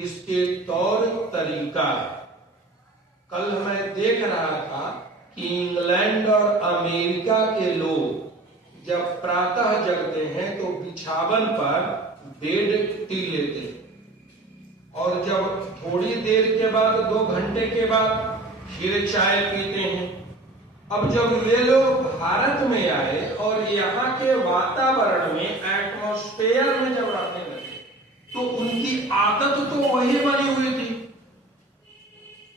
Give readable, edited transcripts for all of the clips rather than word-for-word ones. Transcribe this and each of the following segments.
इसके तौर तरीका। कल मैं देख रहा था कि इंग्लैंड और अमेरिका के लोग जब प्रातः जगते हैं तो बिछावन पर बेड टी लेते हैं और जब थोड़ी देर के बाद 2 घंटे के बाद फिर चाय पीते हैं। अब जब वे लोग भारत में आए और यहाँ के वातावरण में एटमॉस्फेयर में जब रहने लगे तो उनकी आदत तो वही बनी हुई थी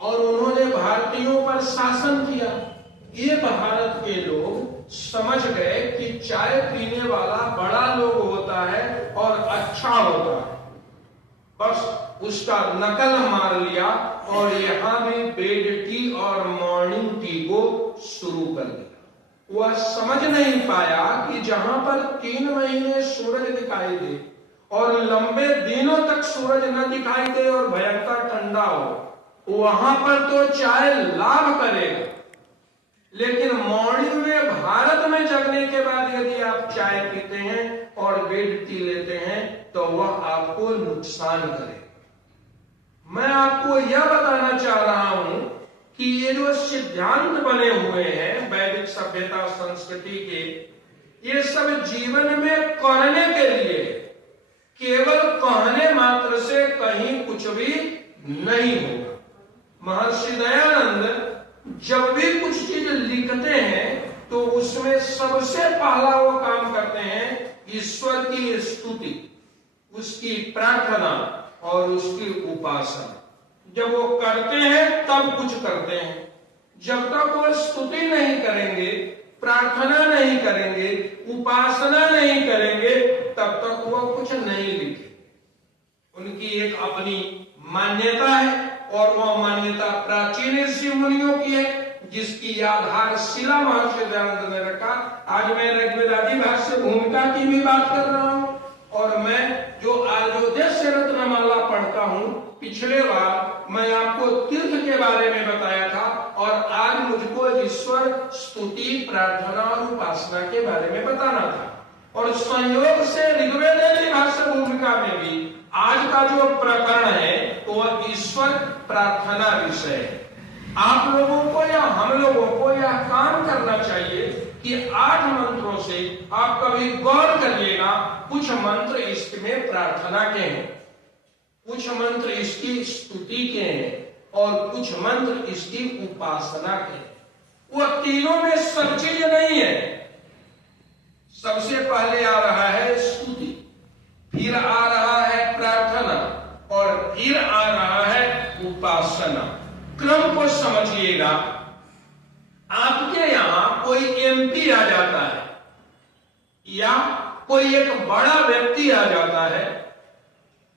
और उन्होंने भारतीयों पर शासन किया। ये भारत के लोग समझ गए कि चाय पीने वाला बड़ा लोग होता है और अच्छा होता है, बस उसका नकल मार लिया और यहाँ भी बेड टी और मॉर्निंग टी को शुरू कर दिया। वह समझ नहीं पाया कि जहां पर 3 महीने सूरज दिखाई दे और लंबे दिनों तक सूरज न दिखाई दे और भयंकर ठंडा हो, वहां पर तो चाय लाभ करेगा, लेकिन मॉर्निंग में भारत में जगने के बाद यदि आप चाय पीते हैं और बेड टी लेते हैं तो वह आपको नुकसान करेगा। मैं आपको यह बताना चाह रहा हूं कि ये जो सिद्धांत बने हुए हैं वैदिक सभ्यता संस्कृति के, ये सब जीवन में करने के लिए, केवल कहने मात्र से कहीं कुछ भी नहीं होगा। महर्षि दयानंद जब भी कुछ चीज लिखते हैं तो उसमें सबसे पहला वो काम करते हैं ईश्वर की स्तुति, उसकी प्रार्थना और उसकी उपासना। जब वो करते हैं तब कुछ करते हैं। जब तक वो स्तुति नहीं करेंगे, प्रार्थना नहीं करेंगे, उपासना नहीं करेंगे, तब तक वो कुछ नहीं लिखे। उनकी एक अपनी मान्यता है और वह मान्यता प्राचीन ऋषि मुनियों की है, जिसकी आधारशिला महर्षि दयानंद ने रखा। आज मैं ऋग्वेदादि भाष्य भूमिका की भी बात कर रहा हूं और मैं जो आर्योदय रत्नमाला पढ़ता हूं, पिछले बार मैं आपको तीर्थ के बारे में बताया था और आज मुझको ईश्वर स्तुति, प्रार्थना और उपासना के बारे में बताना था। और संयोग से ऋग्वेदादि भाष्य भूमिका में भी आज का जो प्रकरण है तो वह ईश्वर प्रार्थना विषय है। आप लोगों को या हम लोगों को यह काम करना चाहिए कि 8 मंत्रों से आप कभी गौर करिएगा। कुछ मंत्र इसमें प्रार्थना के हैं, कुछ मंत्र इसकी स्तुति के हैं और कुछ मंत्र इसकी उपासना के हैं। वह तीनों में सब चीज नहीं है। सबसे पहले आ रहा है स्तुति, फिर आ रहा है प्रार्थना और फिर आ रहा है उपासना। क्रम को समझिएगा। आपके यहां कोई एमपी आ जाता है या कोई एक बड़ा व्यक्ति आ जाता है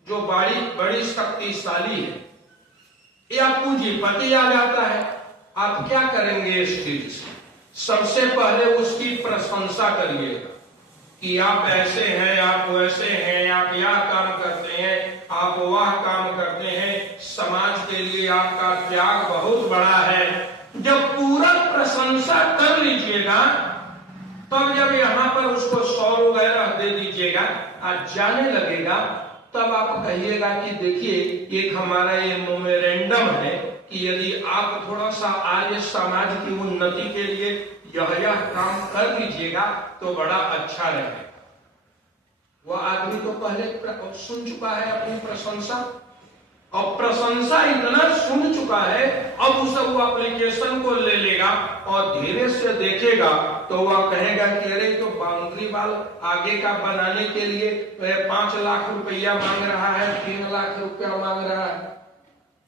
जो बड़ी शक्तिशाली है, या पूंजीपति आ जाता है, आप क्या करेंगे इस चीज से? सबसे पहले उसकी प्रशंसा करिएगा कि आप ऐसे हैं, आप वैसे हैं, आप यह काम करते हैं, आप वह काम करते हैं, समाज के लिए आपका त्याग बहुत बड़ा है। जब पूरा प्रशंसा कर लीजिएगा तब जब यहाँ पर उसको 100 वगैरह दे दीजिएगा, आज जाने लगेगा, तब आप कहिएगा कि देखिए एक हमारा ये मोमेरेंडम है कि यदि आप थोड़ा सा आज समाज की उन्नति के लिए यह काम कर लीजिएगा तो बड़ा अच्छा रहेगा। वह आदमी तो पहले सुन चुका है अपनी प्रशंसा, और प्रशंसा इतना सुन चुका है, अब उसे वो एप्लीकेशन को ले लेगा और धीरे से देखेगा तो वह कहेगा कि अरे तो बाउंड्री वाल आगे का बनाने के लिए 5 लाख रुपया मांग रहा है, 3 लाख रुपया मांग रहा है।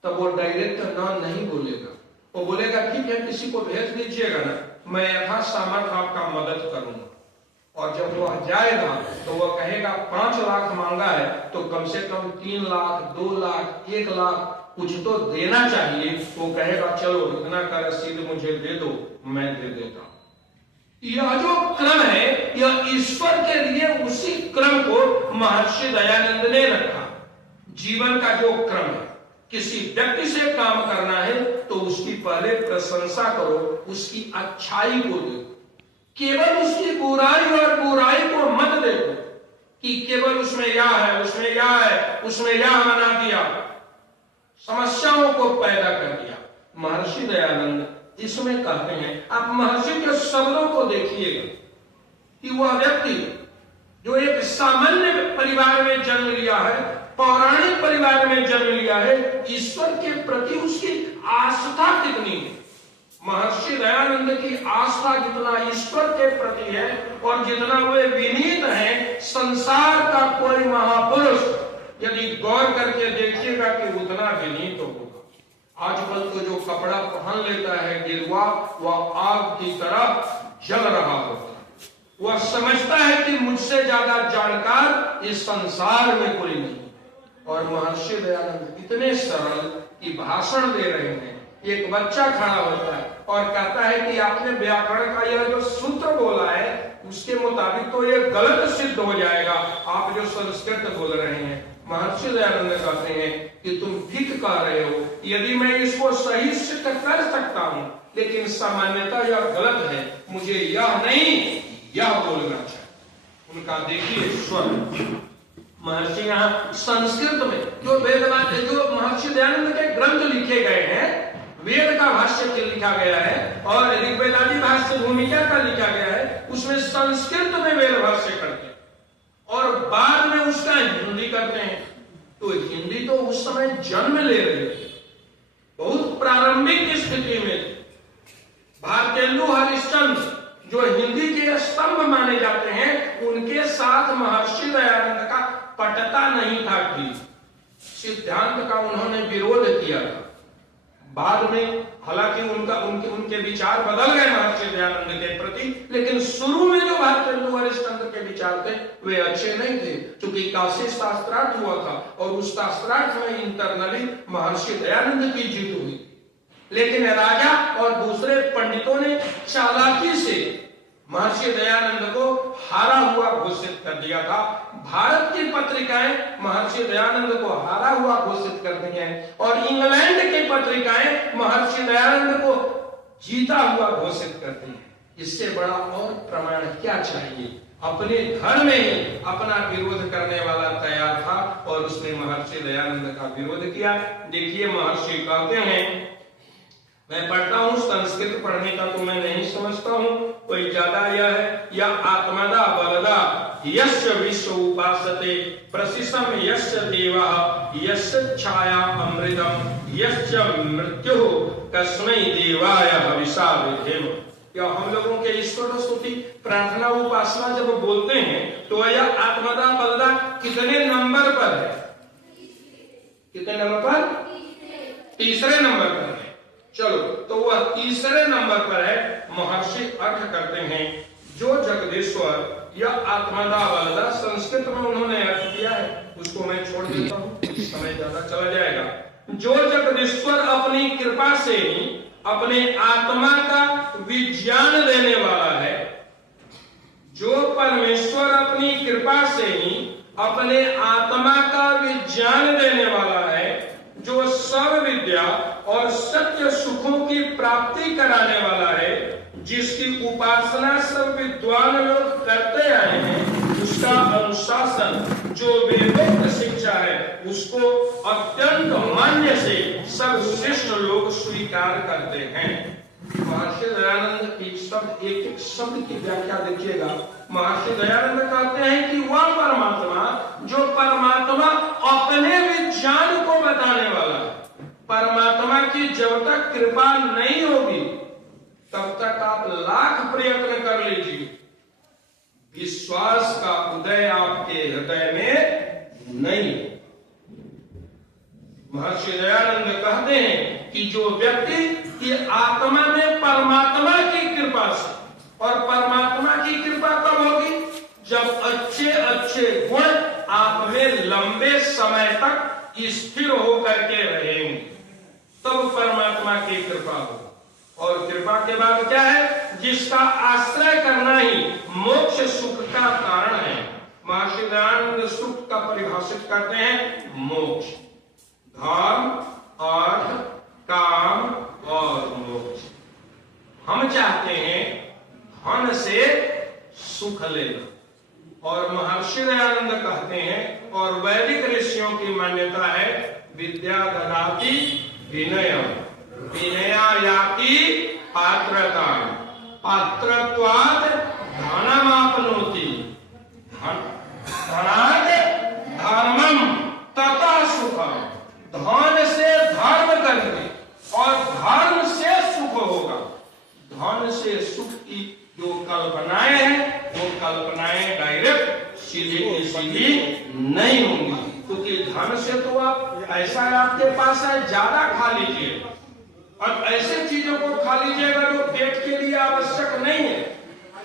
तब वो डायरेक्ट ना नहीं बोलेगा, वो बोलेगा ठीक है किसी को भेज दीजिएगा ना, मैं यथा सामर्थ आपका मदद करूंगा। और जब वह जाएगा तो वह कहेगा 5 लाख मांगा है तो कम से कम 3 लाख, 2 लाख, 1 लाख कुछ तो देना चाहिए। वो कहेगा चलो इतना का रसीद मुझे दे दो, मैं दे देता हूं। यह जो क्रम है यह ईश्वर के लिए उसी क्रम को महर्षि दयानंद ने रखा। जीवन का जो क्रम है, किसी व्यक्ति से काम करना है तो उसकी पहले प्रशंसा करो, उसकी अच्छाई को देखो, केवल उसकी बुराई और बुराई को मत देखो कि केवल उसमें या है, उसमें या है, उसमें या बना दिया, समस्याओं को पैदा कर दिया। महर्षि दयानंद इसमें कहते हैं, आप महर्षि के शब्दों को देखिएगा कि वह व्यक्ति जो एक सामान्य परिवार में जन्म लिया है, पौराणिक परिवार में जन्म लिया है, ईश्वर के प्रति उसकी आस्था कितनी है। महर्षि दयानंद की आस्था जितना ईश्वर के प्रति है और जितना वे विनीत हैं, संसार का कोई महापुरुष यदि गौर करके देखिएगा कि उतना विनीत होगा। आजकल तो जो कपड़ा पहन लेता है गिरवा, वह आग की तरह जल रहा होता है। वह समझता है कि मुझसे ज्यादा जानकार इस संसार में कोई नहीं। और महर्षि दयानंद इतने सरल कि भाषण दे रहे हैं। एक बच्चा खड़ा होता है और कहता है कि आपने व्याकरण का यह जो सूत्र बोला है उसके मुताबिक तो ये गलत सिद्ध हो जाएगा, आप जो संस्कृत बोल रहे हैं। महर्षि दयानंद कहते हैं कि तुम ठीक कह रहे हो, यदि मैं इसको सही सिद्ध कर सकता हूं, लेकिन सामान्यतः यह गलत है, मुझे यह नहीं यह बोलना चाहिए। उनका देखिए स्वर। महर्षि यहाँ संस्कृत में जो वेदवाद, जो महर्षि दयानंद के ग्रंथ लिखे गए हैं, वेद का भाष्य लिखा गया है और ऋग्वेदादि भाष्य भूमिका का लिखा गया है, उसमें संस्कृत में वेद भाष्य करते हैं और बाद में उसका हिंदी करते हैं। तो हिंदी तो उस समय जन्म ले रही थी, बहुत प्रारंभिक स्थिति में। भारतेंदु हरिश्चंद्र जो हिंदी के स्तंभ माने जाते हैं, उनके साथ महर्षि दयानंद का पटता नहीं था कि सिद्धांत का उन्होंने विरोध किया था। बाद में हालांकि उनके विचार बदल गए महर्षि दयानंद के प्रति, लेकिन शुरू में जो भारतेंदु हरिश्चंद्र के विचार थे वे अच्छे नहीं थे, क्योंकि काशी शास्त्रार्थ हुआ था और उस शास्त्रार्थ में इंटरनली महर्षि दयानंद की जीत हुई। लेकिन राजा और दूसरे पंडितों ने चालाकी से महर्षि दयानंद को हारा हुआ घोषित कर दिया था। भारत की पत्रिकाएं महर्षि दयानंद को हारा हुआ घोषित करती हैं और इंग्लैंड की पत्रिकाएं महर्षि दयानंद को जीता हुआ घोषित करती हैं। इससे बड़ा और प्रमाण क्या चाहिए। अपने घर में ही अपना विरोध करने वाला तैयार था और उसने महर्षि दयानंद का विरोध किया। देखिए महर्षि कहते हैं, मैं पढ़ता हूं, संस्कृत पढ़ने का तो मैं नहीं समझता हूं, कोई ज्यादा यह है, या आत्मदा बलदा यस्य विश्व उपासते प्रसिसम यस्य देवः यस्य छाया अमृतम यस्य मृत्यु कस्मै देवाय हविषा विधेम। या हम लोगों के ईश्वर स्तुति प्रार्थना उपासना जब बोलते हैं तो यह आत्मदा बलदा कितने नंबर पर है? कितने नंबर पर? तीसरे नंबर पर है। चलो, तो वह तीसरे नंबर पर है। महर्षि अर्थ करते हैं, जो जगदीश्वर या आत्मदा बलदा, संस्कृत में उन्होंने अर्थ किया है, उसको मैं छोड़ देता हूं, समय ज्यादा चला जाएगा। जो जगदीश्वर अपनी कृपा से ही अपने आत्मा का विज्ञान देने वाला है, जो परमेश्वर अपनी कृपा से ही अपने आत्मा का विज्ञान देने वाला है, जो सर्व विद्या और सत्य सुखों की प्राप्ति कराने वाला है, जिसकी उपासना सब विद्वान लोग करते आए हैं, उसका अनुशासन जो वेदोक्त शिक्षा है उसको अत्यंत मान्य से सब श्रेष्ठ लोग स्वीकार करते हैं। महर्षि दयानंद की शब्द, एक एक शब्द की व्याख्या देखिएगा। महर्षि दयानंद कहते हैं कि वह परमात्मा जो परमात्मा अपने विज्ञान को बताने वाला है, परमात्मा की जब तक कृपा नहीं होगी तब तक आप लाख प्रयत्न कर लीजिए, विश्वास का उदय आपके हृदय में नहीं। महर्षि दयानंद कहते हैं कि जो व्यक्ति की आत्मा में परमात्मा की कृपा से, और परमात्मा की कृपा कब होगी? जब अच्छे अच्छे गुण आप में लंबे समय तक स्थिर होकर के रहेंगे, तब परमात्मा की कृपा हो। और कृपा के बाद क्या है? जिसका आश्रय करना ही मोक्ष सुख का कारण है। महर्षि दयानंद सुख का परिभाषित करते हैं मोक्ष, धर्म, अर्थ, काम और मोक्ष। हम चाहते हैं धन से सुख लेना और महर्षि दयानंद कहते हैं और वैदिक ऋषियों की मान्यता है विद्या ददाति विनयम विनयायाति पात्रता पात्रत्वाद धनमाप्नोति धनाद धर्मम तथा सुखम। धन से धर्म करेंगे और धर्म से सुख होगा। धन से सुख की जो कल्पनाएं हैं वो कल्पनाएं डायरेक्ट सीधी सीधी नहीं होंगी, क्योंकि धन से तो आप ऐसा आपके पास है ज्यादा खा लीजिए और ऐसे चीजों को खा लीजिएगा जो पेट के लिए आवश्यक नहीं है।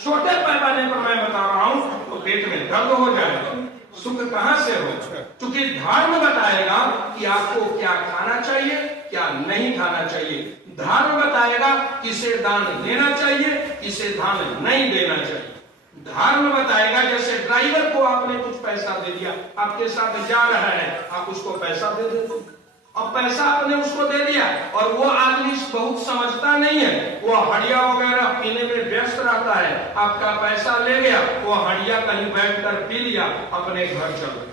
छोटे पैमाने पर मैं बता रहा हूं तो पेट में दर्द हो जाएगा। सुख कहां से हो? क्योंकि धर्म बताएगा कि आपको क्या खाना चाहिए क्या नहीं खाना चाहिए। धर्म बताएगा किसे दान देना चाहिए किसे दान नहीं देना चाहिए। धर्म बताएगा जैसे ड्राइवर को आपने कुछ पैसा दे दिया, आपके साथ जा रहा है, आप उसको पैसा दे देते। अब पैसा आपने उसको दे दिया और वो आदमी बहुत समझता नहीं है, वो हड़िया वगैरह पीने में व्यस्त रहता है। आपका पैसा ले गया, वो हड़िया कहीं बैठकर पी लिया, अपने घर चल गए।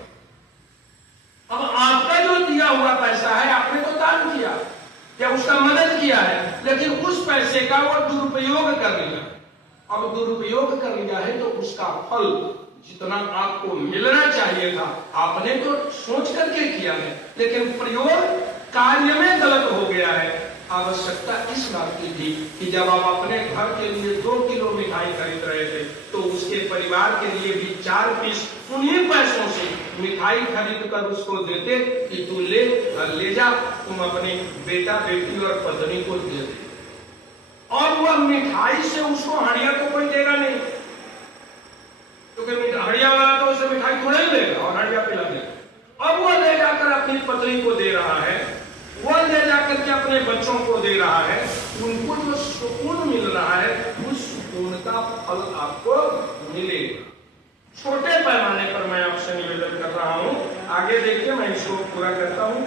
अब आपका जो दिया हुआ पैसा है आपने तो दान किया या उसका मदद किया है, लेकिन उस पैसे का वो दुरुपयोग कर लिया। अब दुरुपयोग कर लिया है तो उसका फल जितना आपको मिलना चाहिए था आपने तो सोच करके किया है, लेकिन प्रयोग कार्य में गलत हो गया है। आवश्यकता इस बात की थी कि जब आप अपने घर के लिए 2 किलो मिठाई खरीद रहे थे तो उसके परिवार के लिए भी 4 पीस उन्हीं पैसों से मिठाई खरीद कर उसको देते कि तू ले जा, तुम अपने बेटा बेटी और पत्नी को दे दे। और वह मिठाई से उसको हड़िया को कोई देगा नहीं, क्योंकि हड़िया वाला तो उसे मिठाई थोड़ा ही देगा और हड़िया पिला देगा। अब वो ले जाकर अपनी पत्नी को दे रहा है, वो ले जाकर के अपने बच्चों को दे रहा है, उनको जो सुकून मिल रहा है उस सुकून का फल आपको मिलेगा। छोटे पैमाने पर मैं आपसे निवेदन कर रहा हूं, आगे देखिए मैं इसको पूरा करता हूं।